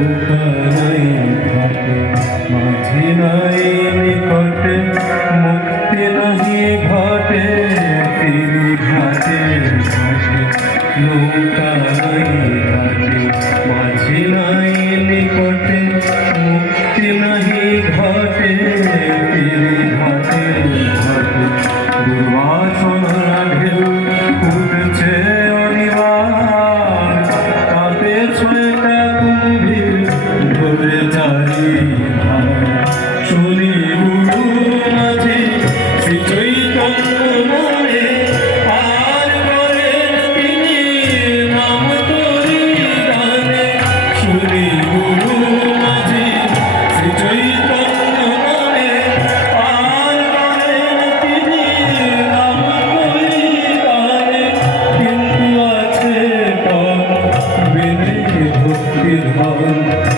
নৌকা নাই ঘাটে মাঝি নাই নিকটে মুক্তি নাহি ঘটে ফিরি ঘাটে ঘাটে নৌকা নাই ঘাটে মাঝি নাই নিকটে মুক্তি নাহি ঘটে ফিরি ঘাটে ঘাটে দুর্বাসনা ঢেউ উঠছে অনিবার তাতে ছয়টা কুম্ভীর ধরে চারি শুনি গুরু মাঝে শ্রী চৈতন্য নামে পার করেন তিনি নাম তোরি গানে শুনি গুরু মাঝে শ্রী চৈতন্য নামে পার করেন তিনি নাম তোরি গানে কিন্তু আছে পথ বিনে ভক্তির ধন